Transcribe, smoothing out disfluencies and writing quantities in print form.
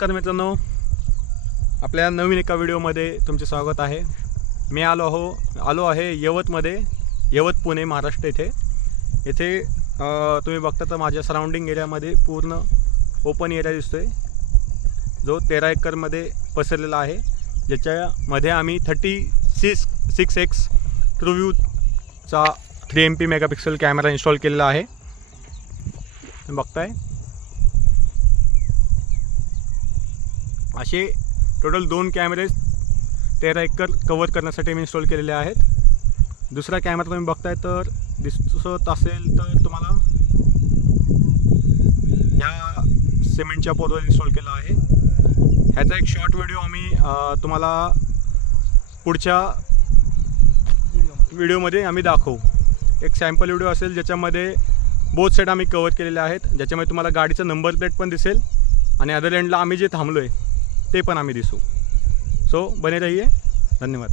नमस्कार मित्रांनो, आपल्या नवीन एका व्हिडिओमध्ये तुमचे स्वागत आहे। मी आलो आहे यवतमध्ये, यवत पुणे महाराष्ट्र येथे तुम्ही बघता तर माझ्या सराउंडिंग एरियामध्ये पूर्ण ओपन एरिया दिसतोय, जो 13 एकरमध्ये पसरलेला आहे, ज्याच्यामध्ये आम्ही 36x TrueViewचा 3MP megapixel camera install केलेला आहे। तुम्ही बघताय असे टोटल 2 कॅमेरे 13 एकर कव्हर करण्यासाठी मी इन्स्टॉल केलेले आहेत। दुसरा कॅमेरा तुम्ही बघताय तर दिसत असेल तर तुम्हाला ह्या सिमेंटच्या पोलवर इन्स्टॉल केला आहे। ह्याचा एक शॉर्ट व्हिडिओ आम्ही तुम्हाला पुढच्या व्हिडिओमध्ये आम्ही दाखवू। एक सॅम्पल व्हिडिओ असेल ज्याच्यामध्ये बोथ साईड आम्ही कव्हर केलेले आहेत, ज्याच्यामध्ये तुम्हाला गाडीचा नंबर प्लेट पण दिसेल आणि अदर एंडला आम्ही जे थांबलो आहे ते पण आम्ही दिसू। सो बने रहिए, धन्यवाद।